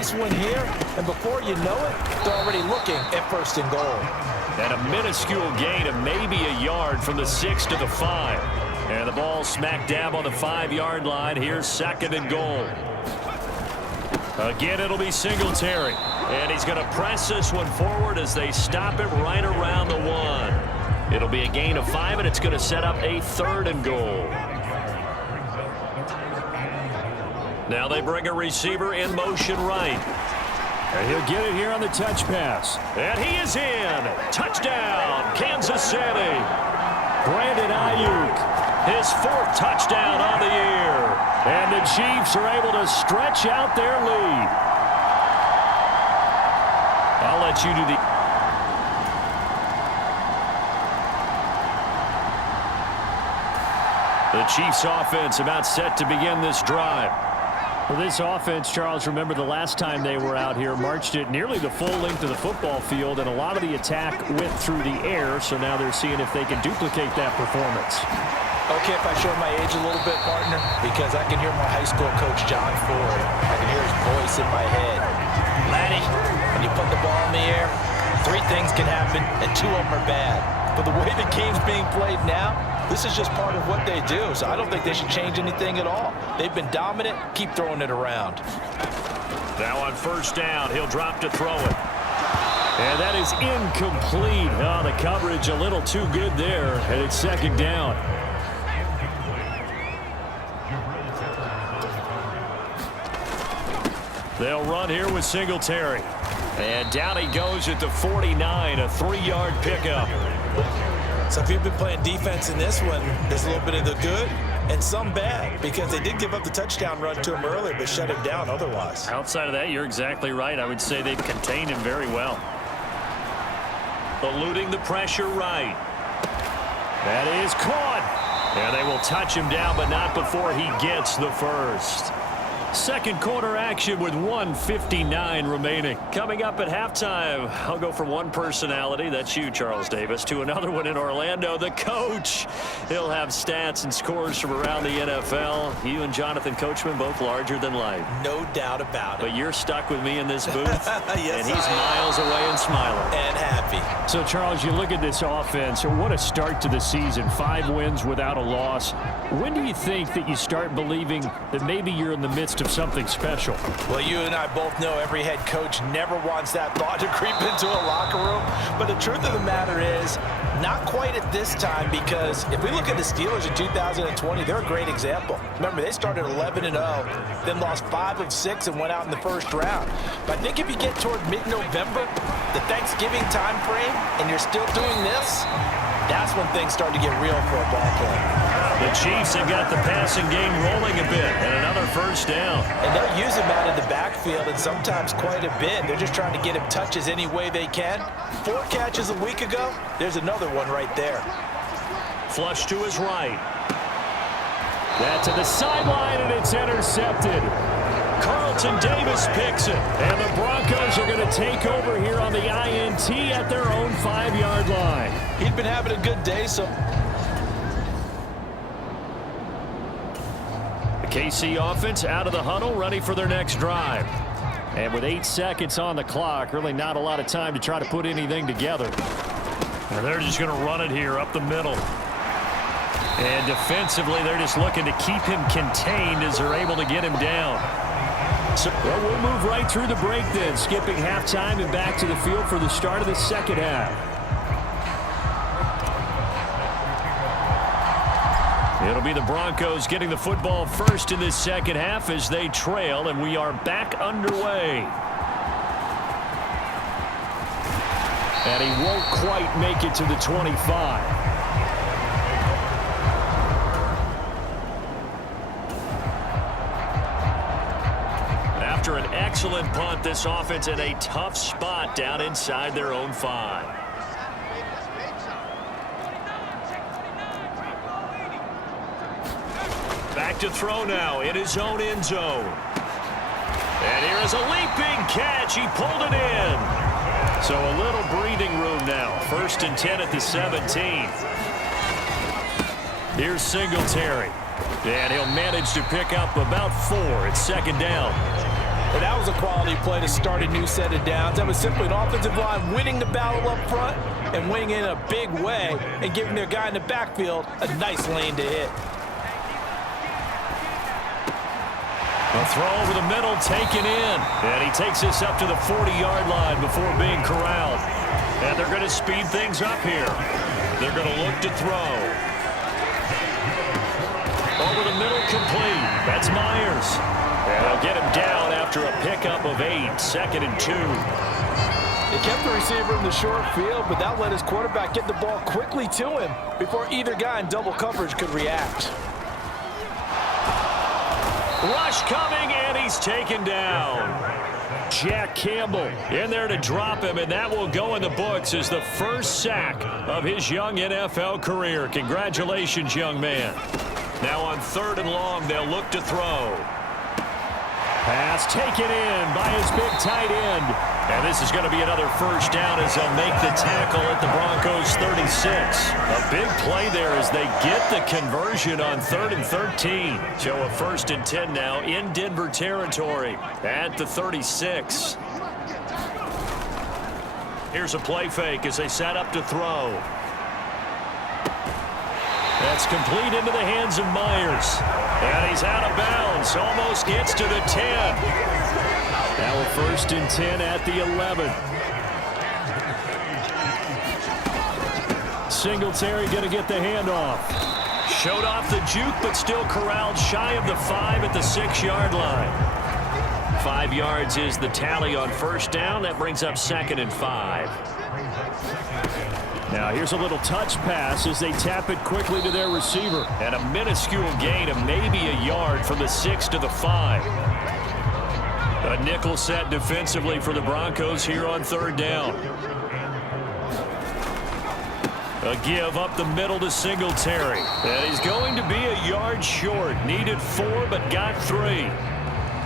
nice one here, and before you know it, they're already looking at 1st and goal. And a minuscule gain of maybe a yard from the 6 to the 5. And the ball smack dab on the 5-yard line. Here's 2nd and goal. Again, it'll be Singletary. And he's going to press this one forward as they stop it right around the 1. It'll be a gain of 5, and it's going to set up a 3rd and goal. Now they bring a receiver in motion right. And he'll get it here on the touch pass. And he is in. Touchdown, Kansas City. Brandon Ayuk, his 4th touchdown on the year. And the Chiefs are able to stretch out their lead. I'll let you do the Chiefs offense about set to begin this drive. Well, this offense, Charles, remember the last time they were out here, marched it nearly the full length of the football field, and a lot of the attack went through the air, so now they're seeing if they can duplicate that performance. Okay, if I show my age a little bit, partner, because I can hear my high school coach, John Ford. I can hear his voice in my head. Laddie, when you put the ball in the air, 3 things can happen, and 2 of them are bad. But the way the game's being played now, this is just part of what they do, so I don't think they should change anything at all. They've been dominant. Keep throwing it around. Now on 1st down, he'll drop to throw it. And that is incomplete. Oh, the coverage a little too good there, and it's 2nd down. They'll run here with Singletary. And down he goes at the 49, a 3-yard pickup. So if you've been playing defense in this one, there's a little bit of the good and some bad, because they did give up the touchdown run to him earlier, but shut him down otherwise. Outside of that, you're exactly right. I would say they've contained him very well. Eluding the pressure right. That is caught. And they will touch him down, but not before he gets the 1st. 2nd quarter action with 1:59 remaining. Coming up at halftime, I'll go from one personality, that's you, Charles Davis, to another one in Orlando, the coach. He'll have stats and scores from around the NFL. You and Jonathan Coachman both larger than life. No doubt about it. But you're stuck with me in this booth, yes, and he's miles away and smiling. And happy. So, Charles, you look at this offense, what a start to the season. 5 wins without a loss. When do you think that you start believing that maybe you're in the midst of something special? Well, you and I both know every head coach never wants that thought to creep into a locker room. But the truth of the matter is, not quite at this time, because if we look at the Steelers in 2020, they're a great example. Remember, they started 11-0, then lost 5 of 6 and went out in the 1st round. But I think if you get toward mid-November, the Thanksgiving time frame, and you're still doing this, that's when things start to get real for a ball player. The Chiefs have got the passing game rolling a bit, and another 1st down. And they'll use him out of the backfield, and sometimes quite a bit. They're just trying to get him touches any way they can. 4 catches a week ago, there's another one right there. Flush to his right. That to the sideline, and it's intercepted. Carlton Davis picks it. And the Broncos are going to take over here on the INT at their own 5-yard line. He'd been having a good day, so... KC offense out of the huddle, ready for their next drive. And with 8 seconds on the clock, really not a lot of time to try to put anything together. And they're just going to run it here up the middle. And defensively, they're just looking to keep him contained as they're able to get him down. So, well, we'll move right through the break then, skipping halftime and back to the field for the start of the 2nd half. It'll be the Broncos getting the football first in this 2nd half as they trail, and we are back underway. And he won't quite make it to the 25. After an excellent punt, this offense in a tough spot down inside their own 5. Back to throw now in his own end zone. And here is a leaping catch. He pulled it in. So a little breathing room now. 1st and 10 at the 17. Here's Singletary. And he'll manage to pick up about 4 at 2nd down. And that was a quality play to start a new set of downs. That was simply an offensive line winning the battle up front and winning in a big way and giving their guy in the backfield a nice lane to hit. A throw over the middle, taken in. And he takes this up to the 40-yard line before being corralled. And they're going to speed things up here. They're going to look to throw. Over the middle, complete. That's Myers. And they'll get him down after a pickup of 8, 2nd and 2. They kept the receiver in the short field, but that let his quarterback get the ball quickly to him before either guy in double coverage could react. Rush coming, and he's taken down. Jack Campbell in there to drop him, and that will go in the books as the first sack of his young NFL career. Congratulations, young man. Now on 3rd and long, they'll look to throw. Pass taken in by his big tight end. And this is going to be another first down as they'll make the tackle at the Broncos 36. A big play there as they get the conversion on 3rd and 13. So a 1st and 10 now in Denver territory at the 36. Here's a play fake as they set up to throw. That's complete into the hands of Myers. And he's out of bounds. Almost gets to the 10. Now a 1st and 10 at the 11. Singletary going to get the handoff. Showed off the juke, but still corralled shy of the 5 at the 6-yard line. 5 yards is the tally on 1st down. That brings up 2nd and 5. Now here's a little touch pass as they tap it quickly to their receiver. And a minuscule gain of maybe a yard from the 6 to the 5. A nickel set defensively for the Broncos here on 3rd down. A give up the middle to Singletary. And he's going to be a yard short. Needed 4, but got 3.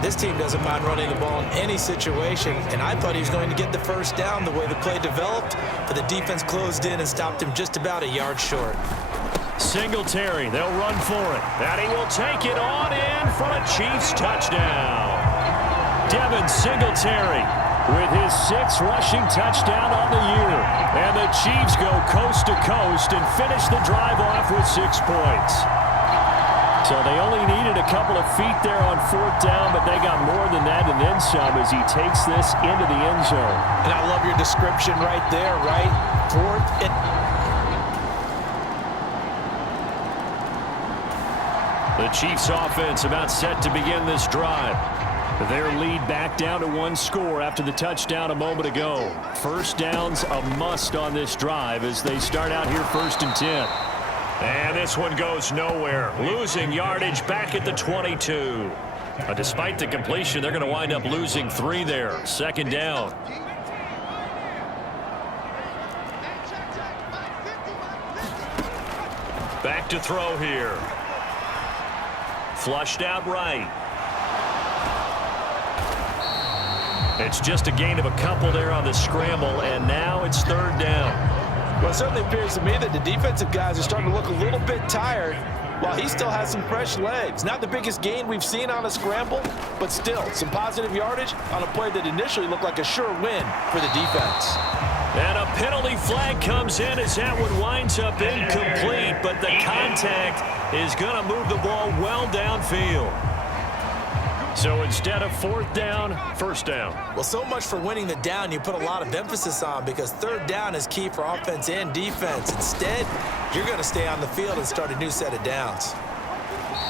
This team doesn't mind running the ball in any situation, and I thought he was going to get the first down the way the play developed, but the defense closed in and stopped him just about a yard short. Singletary, they'll run for it. And he will take it on in for a Chiefs touchdown. Devin Singletary with his 6th rushing touchdown on the year. And the Chiefs go coast to coast and finish the drive off with 6 points. So they only needed a couple of feet there on 4th down, but they got more than that and then some as he takes this into the end zone. And I love your description right there, right? 4th and... The Chiefs offense about set to begin this drive. Their lead back down to 1 score after the touchdown a moment ago. 1st down's a must on this drive as they start out here 1st and 10. And this one goes nowhere. Losing yardage back at the 22. Despite the completion, they're going to wind up losing 3 there. 2nd down. Back to throw here. Flushed out right. It's just a gain of a couple there on the scramble, and now it's 3rd down. Well, it certainly appears to me that the defensive guys are starting to look a little bit tired while he still has some fresh legs. Not the biggest gain we've seen on a scramble, but still some positive yardage on a play that initially looked like a sure win for the defense. And a penalty flag comes in as that one winds up incomplete, but the contact is going to move the ball well downfield. So instead of 4th down, 1st down. Well, so much for winning the down you put a lot of emphasis on because 3rd down is key for offense and defense. Instead, you're going to stay on the field and start a new set of downs.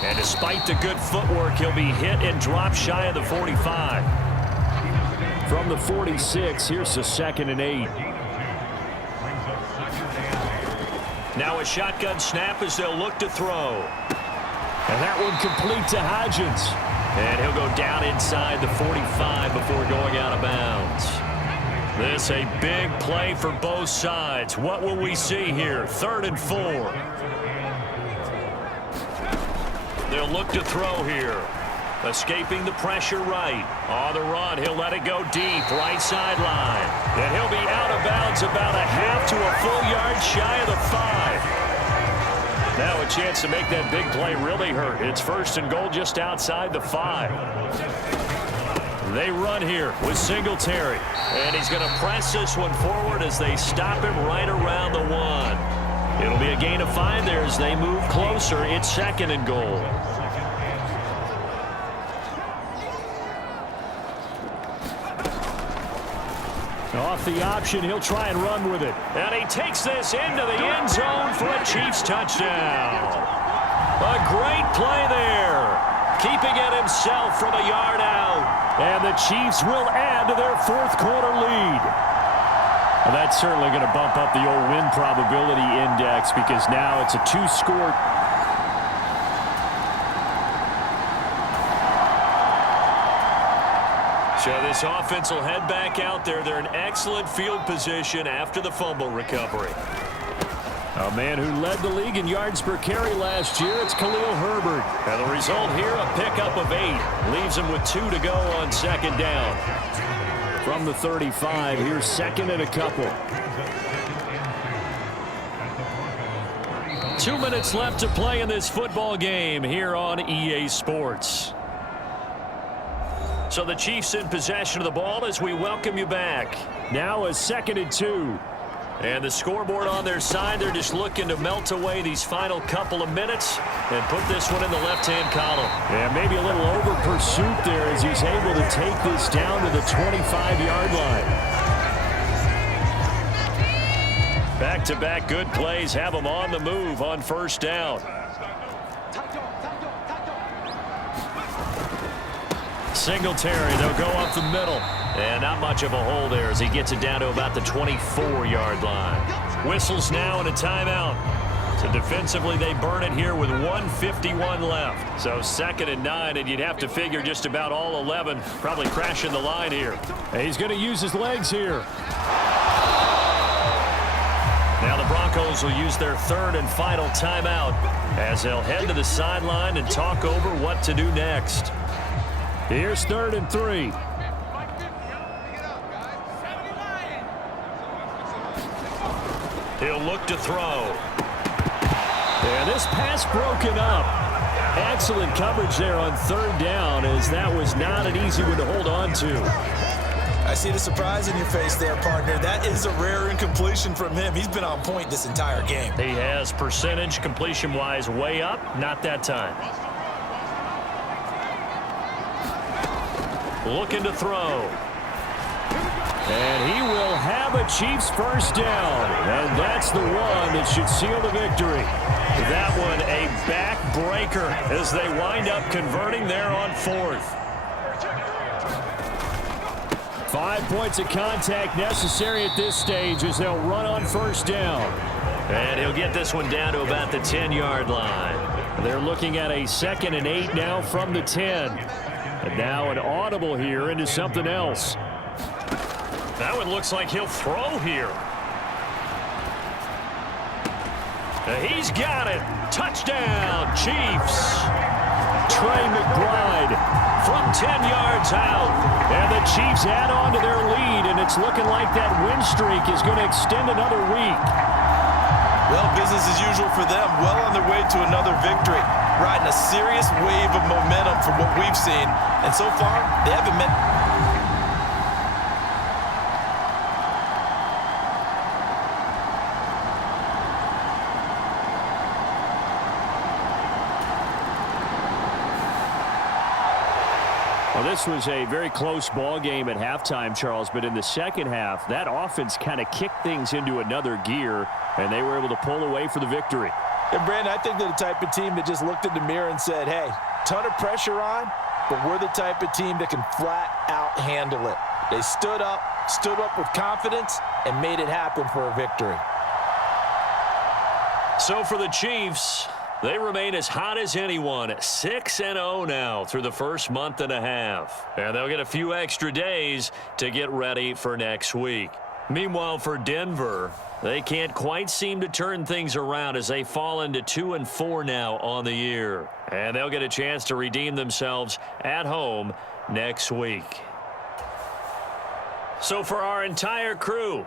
And despite the good footwork, he'll be hit and dropped shy of the 45. From the 46, here's the 2nd and 8. Now a shotgun snap as they'll look to throw. And that one complete to Hodgins. And he'll go down inside the 45 before going out of bounds. This a big play for both sides. What will we see here? 3rd and 4. They'll look to throw here. Escaping the pressure right. On the run, he'll let it go deep, right sideline. And he'll be out of bounds about a half to a full yard shy of the 5. Now a chance to make that big play really hurt. It's 1st and goal just outside the 5. They run here with Singletary. And he's going to press this one forward as they stop him right around the 1. It'll be a gain of 5 there as they move closer. It's 2nd and goal. Off the option, he'll try and run with it. And he takes this into the end zone for a Chiefs touchdown. A great play there, keeping it himself from a yard out. And the Chiefs will add to their 4th quarter lead. Well, that's certainly going to bump up the old win probability index because now it's a 2-score. So this offense will head back out there. They're in excellent field position after the fumble recovery. A man who led the league in yards per carry last year, it's Khalil Herbert. And the result here, a pickup of 8. Leaves him with 2 to go on 2nd down. From the 35, here's 2nd and a couple. 2 minutes left to play in this football game here on EA Sports. So the Chiefs in possession of the ball as we welcome you back. Now a 2nd and 2. And the scoreboard on their side, they're just looking to melt away these final couple of minutes and put this one in the left-hand column. Yeah, maybe a little over pursuit there as he's able to take this down to the 25-yard line. Back-to-back good plays have them on the move on 1st down. Singletary, they'll go up the middle. And not much of a hole there as he gets it down to about the 24-yard line. Whistles now and a timeout. So defensively, they burn it here with 1:51 left. So 2nd and 9, and you'd have to figure just about all 11 probably crashing the line here. He's going to use his legs here. Now the Broncos will use their 3rd and final timeout as they'll head to the sideline and talk over what to do next. Here's 3rd and 3. He'll look to throw. And this pass broken up. Excellent coverage there on 3rd down as that was not an easy one to hold on to. I see the surprise in your face there, partner. That is a rare incompletion from him. He's been on point this entire game. He has percentage completion-wise way up. Not that time. Looking to throw. And he will have a Chiefs 1st down. And that's the one that should seal the victory. That one a backbreaker as they wind up converting there on 4th. 5 points of contact necessary at this stage as they'll run on 1st down. And he'll get this one down to about the 10-yard line. They're looking at a 2nd and 8 now from the 10. And now an audible here into something else. That one looks like he'll throw here. He's got it. Touchdown, Chiefs. Trey McBride from 10 yards out. And the Chiefs add on to their lead, and it's looking like that win streak is going to extend another week. Well, business as usual for them. Well on their way to another victory. Riding a serious wave of momentum from what we've seen. And so far, they haven't met. Well, this was a very close ball game at halftime, Charles, but in the 2nd half, that offense kind of kicked things into another gear, and they were able to pull away for the victory. And, Brandon, I think they're the type of team that just looked in the mirror and said, hey, ton of pressure on, but we're the type of team that can flat out handle it. They stood up with confidence, and made it happen for a victory. So for the Chiefs, they remain as hot as anyone, 6-0 now through the first month and a half. And they'll get a few extra days to get ready for next week. Meanwhile, for Denver, they can't quite seem to turn things around as they fall into 2-4 now on the year. And they'll get a chance to redeem themselves at home next week. So for our entire crew,